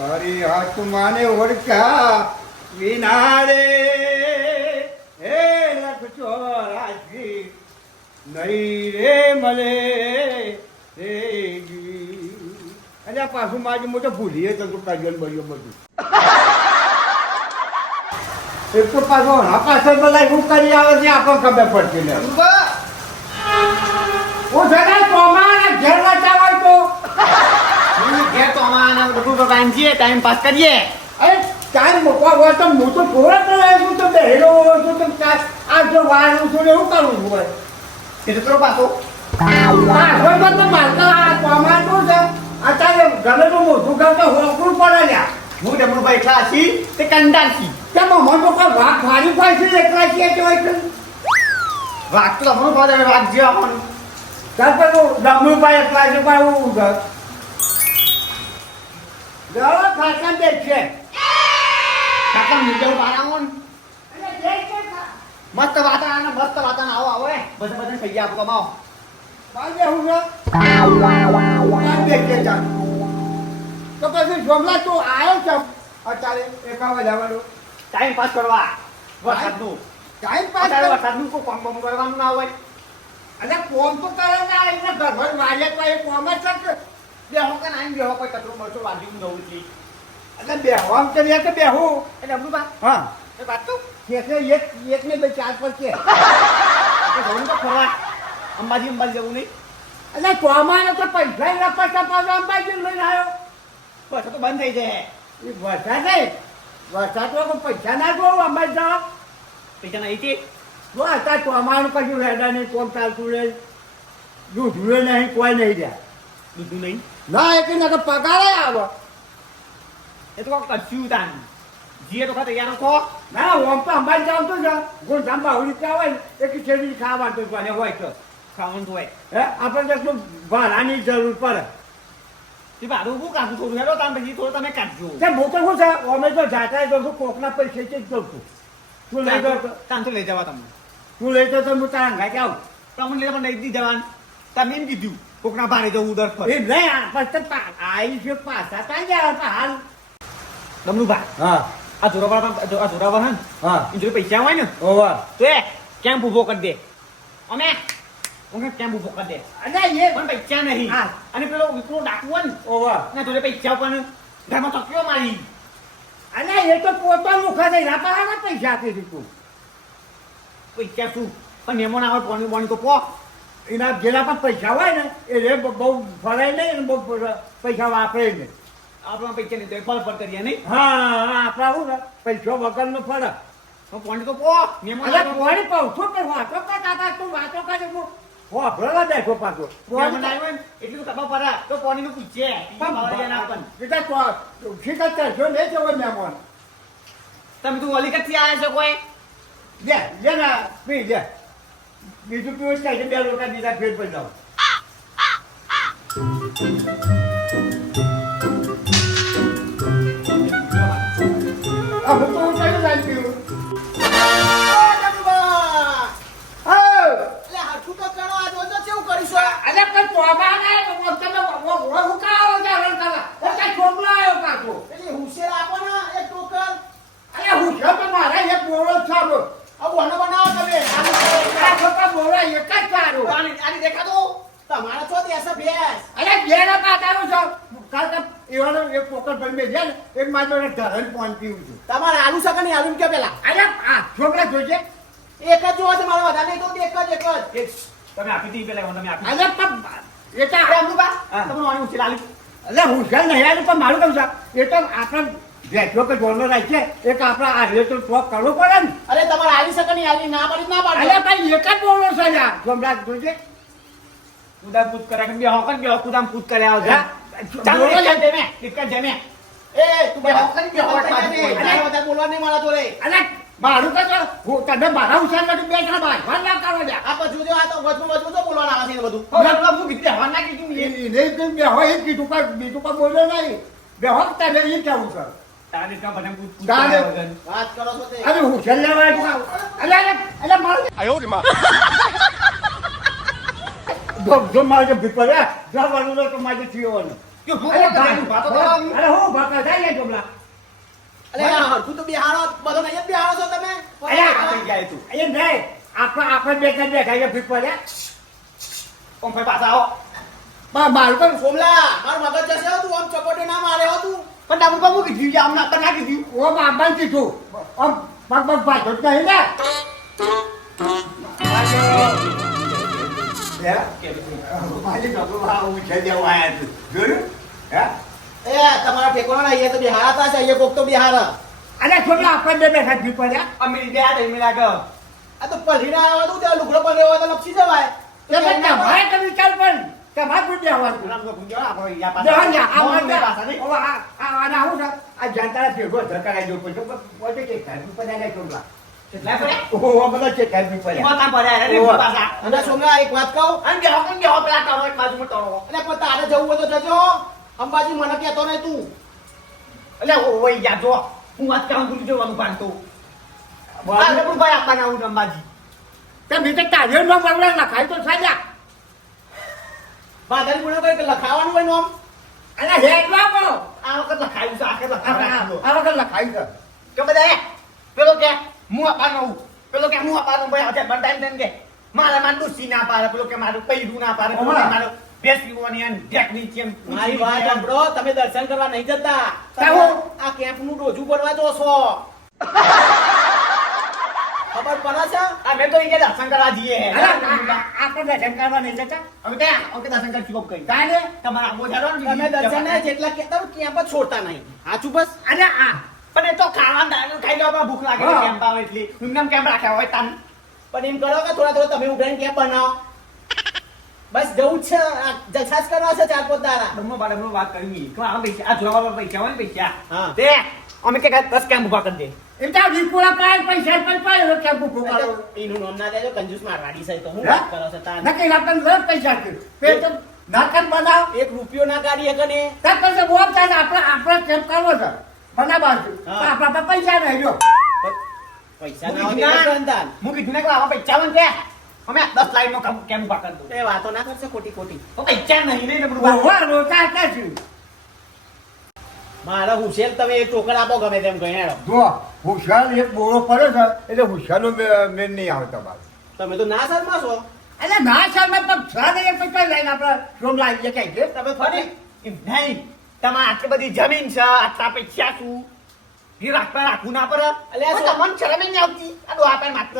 તારી આત્માને ઓળખ્યા વિના રે હે લખજો રાજી નહીં રે મળે રે અલ્યા પાછું મારી મોટો ભૂલીએ તો તું કાજલ બળ્યો બધું એક તો પાછો હા પાછળ બધા શું કરી આવે છે આપણને ખબર પડતી ને હું જગા તોમાના ઘેર ના હોય તો ઘેર તો અમારા બધું તો ટાઈમ પાસ કરીએ. અરે ટાઈમ મૂકવા હોય તો હું તો પૂરા કરાય છું તો બેહેલો છું તો આ જો વાળું છું ને એવું કરવું હોય એટલે તો પાછો પાછળ તો મારતા આ તોમાનું છે અત્યારે ગમે તો મોટું ગામ તો હોકરું પડે લ્યા હું ડમરુભાઈ એકલા છી તે કંડાળ છી. કેમ મન તો કોઈ વાઘ મારી પાસે છે એકલા છીએ કે હોય છે વાઘ તો ડમરું ભાવ વાઘ જેવા પણ ત્યાર પછી હું ડમરુભાઈ એકલા છે પણ હું ગળો ખાસા બે છે કાકા મુદ્દા પારામોન મસ્ત વાતાવરણ આવો આવો બધા બધા થઈ ગયા આપો કમાઓ બાજે હું બે કે ચાલ તો પછી જોમલા તું આવ્યો છે અત્યારે એકાવા જવાનું ટાઈમ પાસ કરવા વરસાદનું ટાઈમ પાસ વરસાદનું કોઈ કામ બમ કરવાનું ના હોય. અને કોમ તો કરે ના એને ઘર વાલે તો એ કોમ જ છે બેહો કે નાઈ બેહો કોઈ કચરો મરચો વાગ્યું નવું છે એટલે બેહવામ કરીએ તો બેહું એટલે ડમરુભા હા એ વાત તો કે એક ને બે ચાર પર છે જવું તો ખરા અંબાજી જવું નહીં. એટલે કોમાને તો પૈસા ના પૈસા પાછો અંબાજી લઈને આવ્યો બસ તો બંધ થઈ જાય. એ વરસાદ નહીં વરસાદ તો પૈસા ના જોવું અંબાજી જાઓ પૈસા નહીં તે જો અત્યારે ચોમાનું કશું રહેતા નહીં કોમ ચાલતું રહે દૂધું નહીં કોઈ નહીં રહ્યા દૂધું નહીં ના એક ના તો પગાર આવે એ તો કશું તાન જીએ તો ખા તૈયાર ખો ના ઓમ તો અંબાજી જાવ તો જા ગોળ જાંબા હોળી ત્યાં હોય ને એક શેરડી ખાવા તો મને હોય તો ખાવાનું તો હોય હે આપણે તો ભાડાની જરૂર પડે તે ભાડું હું કાઢું થોડું હેડો તાન પછી થોડું તમે કાઢજો. તે હું તો શું છે અમે તો જાતા તો શું કોકના પૈસે જ જઉં છું તું લઈ જાવ તાન તો લઈ જવા તમને તું લઈ જાવ તો હું તારા ઘાટ આવું તમને લઈ પણ લઈ જવાન તમે એમ કીધું કોકના ભારે જવું દર પર એ નહીં પછી આવી છે પાછા ત્યાં ગયા હાલ ડમરુભા હા આ જોરાવા હે હા એ જો પૈસા હોય ને ઓવા તો એ કેમ્પ ઉભો કરી દે અમે કેમ્પ ઉભો કરી દે અને એ પણ પૈસા નહીં હા. અને પેલો વિકલો ડાકુ હોય ને ઓવા ને જોડે પૈસા પણ ઘરમાં તકીઓ મારી અને એ તો પોતાનું ખાતે રાપા પૈસા આપી દીધું પૈસા શું પણ મહેમાન આવે પાણી પાણી તો પો એના જેના પણ પૈસા હોય ને એ બહુ ફરાય નહીં અને બહુ પૈસા વાપરે નહીં આપણા પૈસા નહીં તો એ ફળ કરીએ નહીં હા આપણા શું ને પૈસો વગરનો ફરક તો પાણી તો પો મહેમાન અરે આવે કોણી પહોંચો કે વાતો કરતા તું વાતો કરે હું હોભળવા દેખો પાછો મહેમાન આવ્યો હોય ને એટલું ખબર પડે તો પાણીનું પૂછે શિકત કરશો લે છે હોય મહેમાન તમે તું અલીગઢથી આવ્યા છો કોઈ લે ને પી લે બીજું પીવું જ થાય બે રોટા બીજા ફેર પર જાઓ હવે તો હું કઈ જાય પીવું અરે પણ તોબા ને તમે હું કાવો જાણ કરવા હું કઈ છોકરો આવ્યો પાછો અરે હું છો તો મારા એક બોળો છાડો આ છોકરા બોળા એક જ સારું તમારા છો દેશે ભેસ અરે ઘેર કાઢાનું છો કાલ એવાનો એક પોકર ભાઈ મેં છે ને એક મારો ધરણ પોન પીવું છું તમારે આલુ શકે નહીં આલુ કે પેલા અરે આ છોકરા જોજે એક જ જોવો છે મારો વધારે નહીં તો એક જ તમે આપી દીધી પેલા તમે આપી અરે પણ એ તો અમરુબા તમે વાણી ઉછી લાલી એટલે હુશિયાર નહીં આવે પણ મારું કેમ છે એ તો આપણે જેટલો કે જોડનો રાખીએ એક આપણા આ તો ટોપ કરવો પડે ને અરે તમારે આલી શકે નહીં આલી ના પાડી ના પાડી અરે ભાઈ એક જ બોલો છે યાર સોમરાજ જોજે કુદામ કૂદ કરે કે બે હોકન બે કુદામ કૂદ કરે આવ જા ચાલો બોલો લે જમે ટિકટ જમે એ તું બે હોકન બે હોકન અરે બધા બોલવા નહીં મારા જોડે અરે મારું કે હું તને મારા હુશિયાર માટે બે જણા ભાઈ વાત ના કરો યાર આ પછી જો આ તો વચમાં તો બોલવાના આવે છે બધું મતલબ હું કીધું હવા ના કીધું નહીં બે હોય એક કીધું પર બીજું પર બોલ્યો નહીં બે હોક તને એ કેવું છે તારે કા બધા કૂદ વાત કરો છો તે અરે હુશિયાર લેવા અરે મારું જો મારે ભીપરે જવાનું તો મારે થયો કે હું વાતો કરવાનું અરે હું ભાકા બધા અહીંયા જોબલા અલે આ હરખું તો બિહારો બધો નહીં જ બિહારો છો તમે અલ્યા, થઈ જાય તું અહીંયા નહીં આપણે બેઠા અહીંયા ફીટ પડ્યા કોમ ભાઈ પાછા આવો મારું પણ સોમલા મારું મગજ જશે હો તું આમ ચપોટે ના મારે હો તું પણ ડાબુ પર મૂકી દીધું આમ ના ના કીધું ઓ બાબા કીધું આમ પગ પગ પાછો જ નહીં ને મારી બાબુ ઉછે દેવા આવ્યા છે જોયું હે એ તમારા ઠેકોણા ના અહીંયા તો બિહાર હતા અહીંયા કોક તો બિહાર અરે છોકરા આપણે બે બેઠા ફીટ પડ્યા અમીર ગયા તો એમ લાગે આ તો પલ્લીને આવ્યો તો ત્યાં લુગડો પડ્યો હોય તો લપસી જવાય તમારે તમે ચાલ પણ તમારે પૂછે આવવાનું નામ તો પૂછ્યો આપણો યા આ જાણતા ભેગો ધકાઈ જો પછી પોતે કે ઘર ઉપર જાય છોકરા કેટલા પડ્યા ઓહો બધા છે ઘર ઉપર મોટા પડ્યા રે પાછા અને સોમલા એક વાત કહું અને બેહો પેલા કરો એક બાજુ ટોરો એટલે પણ તારે જવું હોય તો જજો અંબાજી મને કહેતો નહીં તું એટલે ઓય જા જો હું વાત કામ ભૂલી જવાનું પાડતો આ તો ભાઈ આપવાના હું અંબાજી તમે તો તારે નો બરલા લખાય તો સાજા બાદરી મુણે કઈ લખાવાનું હોય નોમ અને હેડવા કો આ વખત લખાયું છે આખે લખાવાનું આ વખત લખાય છે કે બધા પેલો કે હું આપવાનું પેલો કે હું આપવાનું ભાઈ આજે બંધાઈ દેન કે મારા માન દુસી ના પાડે પેલો કે મારું પૈડું ના પાડે પેલો કે મારું બેસ પીવાની અને ઢેકની ચેમ મારી વાત સાંભળો તમે દર્શન કરવા નહીં જતા તમે આ કેમ્પ નું ડોજું પડવા જો છો ખબર પડે છે અમે તો અહીંયા દર્શન કરવા જઈએ આપણે દર્શન કરવા નહીં જતા હવે ત્યાં ઓકે દર્શન કરી ચૂકો કઈ કાલે તમારા બોજારો તમે દર્શન ને જેટલા કેતા કેમ્પ જ છોડતા નહીં સાચું બસ અને આ પણ એ તો ખાવાનું દારૂ ખાઈ લો ભૂખ લાગે તો કેમ્પ આવે એટલી એમને કેમ્પ રાખ્યા હોય તાન પણ એમ કરો કે થોડા થોડા તમે ઉઠાઈને કેમ્પ બનાવો બસ જવું છે આ જલસાસ કરવા છે ચાર પાંચ દાડા બ્રહ્મ બાળકનો વાત કરી કે આ પૈસા આ જોવા પૈસા હોય ને પૈસા હા તે અમે કે 10 કેમ્પ ઉભા કરી દે એમ તો વિપુરા પાય પૈસા પણ પાય કેમ ભૂખો કરો એનું નામ ના દેજો કંજૂસ મારવાડી છે તો હું વાત કરો છો તાન નકે લાપન ઘર પૈસા કે પે તો નાકન બનાવ એક રૂપિયો ના કાઢી હકે ને તબ પછી બોલ ચાલ આપણે કેમ કરવો છે બનાવવા છે આપણા પૈસા નહીં જો પૈસા ના હોય તો હું કીધું ને કે આવા પૈસા વન કે અમે 10 લાઈન નો કેમ ઉભા કરી દો એ વાતો ના કરશે ખોટી ખોટી તો પૈસા નહીં ને બધું ઓહો રોતા હતા છું મારા હુસેન તમે એક ટોકન આપો ગમે તેમ ગણ્યાડો જો હુશાલ એક બોળો પડે છે એટલે હુશાનો મેન નહીં આવે તમારે તમે તો ના શર્મા છો એટલે ના સામે પણ સાદે એક પૈસા લઈને આપણે રૂમ લાવી કઈ છે તમે ફરી નહીં તમારે આટલી બધી જમીન છે આટલા પૈસા શું એ રાખવું ના પડે એટલે તમને શરમ નહીં આવતી આ દો આપે માત્ર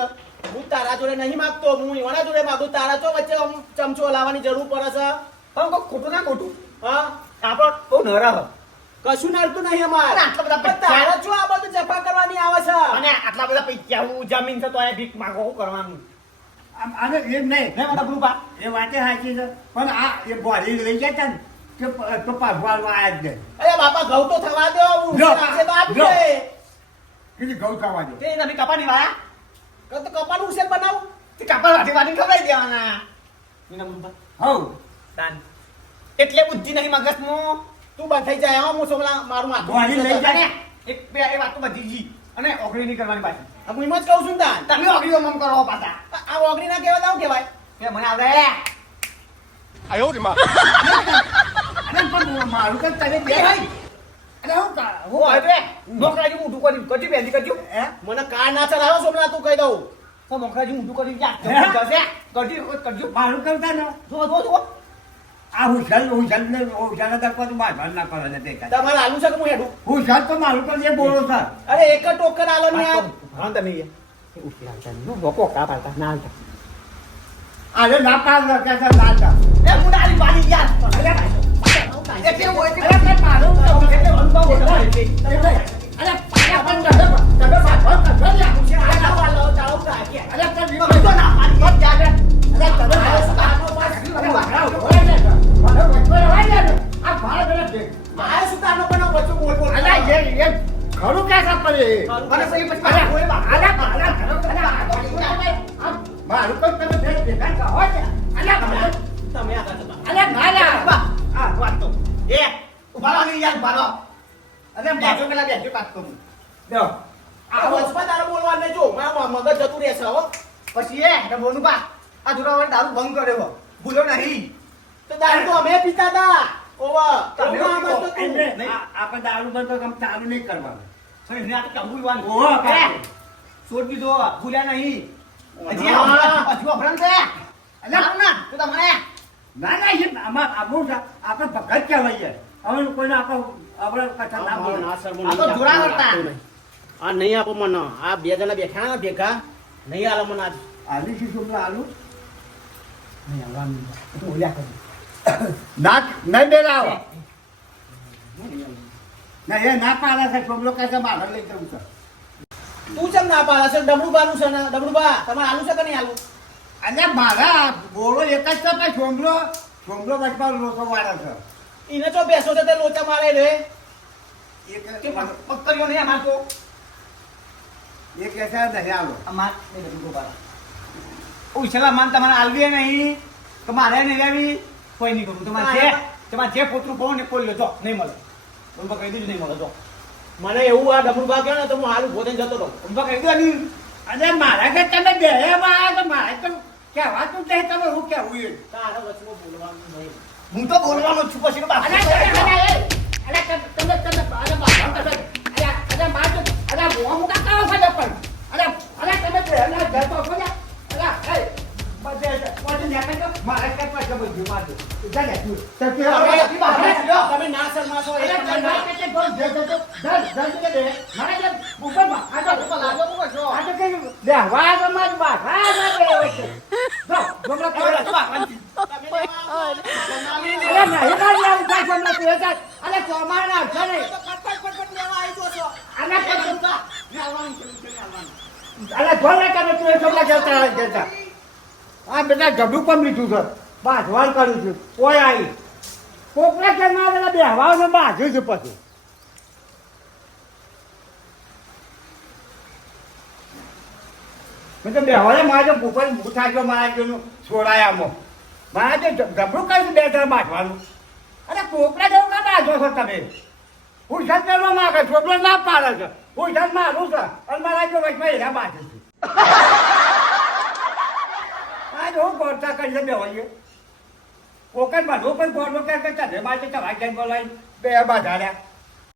હું તારા જોડે નહીં માગતો હું એવાના જોડે માગું તારા ચો વચ્ચે ચમચો લાવવાની જરૂર પડે છે પણ કોઈ ખોટું ના ખોટું હા આપણો બહુ નરહ કશું નડતું નહીં અમાર આટલા બધા પૈસા છો આ બધું જફા કરવાની આવે છે અને આટલા બધા પૈસા હું જમીન છે તો આ ભીખ માંગો કરવાનું આને એમ નહીં હે મોટા ગ્રુપા એ વાતે સાચી છે પણ આ એ બોડી લઈ ગયા હતા ને તો પાછવાળમાં આવ્યા જ નહીં અરે બાપા ઘઉં તો થવા દો છે તો આપી દે કીધું ઘઉં થવા દો તે તમે કપાની વાયા તો કપાનું ઉસેલ બનાવું તે કપા વાટી વાટી ખવડાવી દેવાના મીના ગ્રુપા હવ દાન એટલે બુદ્ધિ નહીં મગજમાં તું બંધાઈ જાય હું સોમલા મારું માથું બોડી લઈ જાય એક બે એ વાત તો બધી જી અને ઓગળી નહીં કરવાની પાછી હું એમ જ કહું છું તાન તમે ઓગળીઓ મમ કરો પાછા આ ઓગળી ના કહેવાય તો કહેવાય એ મને આવડે આયો રે માં અરે પણ મારું તો તને બે ભાઈ અરે હું હું હવે મોકરાજી મોટું કરી કટી બેંધી કરજો મને કાર ના ચલાવો સોમલા તું કહી દઉં તો મોકરાજી મોટું કરી જા જશે કટી કરજો મારું કરતા ને જો જો જો આ હુશાલ ને હુશાલ દરપા તો બાર ના પડે ને તે તમારે આલુ છે કે હું હેડું હુશાલ તો મારું તો એ બોલો છે અરે એક જ ટોકન આલો ને યાર હા તમે ઉઠલાતા નો બોકો કા પાડતા ના હાલતા અરે ના પાડ કે લાલતા એ મુડાલી પાડી યાર અરે એ કેવું હોય અરે કે મારું તો એટલે અનુભવ હોય અરે પાયા પણ તમે પાછો કર યા આ લાવો ચાલો કાકે અરે તો તો ના પાડી મત જા અરે તમે અરે વાળા હોય ને મને વચમાં હોય ને આ ભાળ કરે છે મારે સુતાનો પણ બચ્ચો બોલ બોલ અરે એ ઘણું ક્યાં કાપ પડે મને સહી પછી અરે બોલ બા અરે મારું તો તમે દેખા હોય ને તમે આગળ જતા અરે ના ના આ વાત તો એ ઉભા રહો ને યાર ઉભા રહો અરે બેઠો પેલા બેઠો વાત કરું દો આ વચમાં તારે બોલવાનું નહીં જો મારા મગજ જતું રહેશે હો પછી એ બોલું બા આ જોડાવાળા દારૂ ભંગ કર્યો ભૂલો નહીં તો દારૂ તો અમે પીતા હતા ઓવા તમે તમે આ મસ્ત તું એટલે નહીં આપણે દારૂ બંધ તો ચાલુ નહીં કરવાનું. એને આ તો કંબુ વાન ઓહો, કાકા. છોડ દીધો ભૂલ્યા નહીં હજી ઓહો. હજુ અભરણ છે અલ્યા ના તું તમને ના ના એ આપણે ભગત કહેવાય. હવે કોઈને આપણે કથા ના બોલે. આ તો જોરા કરતા આ નહીં આપો મને આ બે જણા બેઠા ને ભેગા નહીં આલો મને આજ આલુ શું છોકરા આલુ નહીં આવવાનું બોલ્યા કરું ના નહીં બેરાવો ના એ ના પાડે છે છોકરો કહે છે મારે લઈ જવું છે. તું ચમ ના પાડે છે ડબડુબાનું છે ને ડબડુબા તમારે આલુ છે કે નહીં આલુ અને મારા બોલો એક જ છે પણ છોકરો વચમાં લોકો વાળા છે. એને તો બેસો છે તે લોચા મારે રે એક કે પક્કરિયો નહીં અમાર તો એક એસા નહીં આલો અમાર નહીં ડબડુબા ઓય છેલ્લા માન તમારે આલવી નહીં કે મારે નહીં લેવી કોઈ નહીં કરું તમારે જે પોતરું કહો ને કોઈ લેજો નહીં મળે ઉનપા કહી દીધું નહીં મળે જો મને એવું આ ડબલુબા કહે ને તો હું હારું ભોજન જતો રહું ઉનપા કહી દીધું નહીં અને મારા કે તમે બે આવ્યા તો મારે તો કહેવાતું જ નહીં તમે હું કહેવું એ. તારા વચમાં બોલવાનું નહીં હું તો બોલવાનો જ છું પછી અરે તમે બોવા મુકા કાવ છે પણ અરે તમે પહેલા જતો છો ને અરે બધે નેકળ તો મારે કે પાછો બધું મારજો જાને તું તો કે તમે ના શરમાશો અરે એક તમે કે બોલ જે તો દસ કે દે મારે જે ઉપર માં આ તો ઉપર લાગો ઉપર છો આ તો કે લે વાગ માં બા હા જો ગમલા કરે તો અરે નહીં મારી આવું થાય છે મને તે જાય અરે ચોમાર ના છે ને ફટફટ લેવા આવી તો છો આને પકડતા અરે ગોલે કરે તું એટલા જતા આ બેટા ગબડું પણ લીધું છે બાજવાલ કરું છું કોઈ આવી કોકરા કે માં પેલા બેહવાઓ ને બાજુ છે પછી મેં તો બેહવાને મારે ઉપર ઉઠા ગયો મારા ગયો છોડાયામાં મારે તો ગબડું કઈ બે ત્રણ બાજવાનું અરે કોકરા જેવું ના બાજો છો તમે ઉઠાન કરવા માંગે છોકરો ના પાડે છે ઉઠાન મારું છે અને મારા જો વચમાં એના બાજુ છે આ જો ગોળતા કરી બે હોય કોકન બાજુ પણ ગોળો કે ચાલે મારે તમારે કેમ બોલાય બે બાજાડ્યા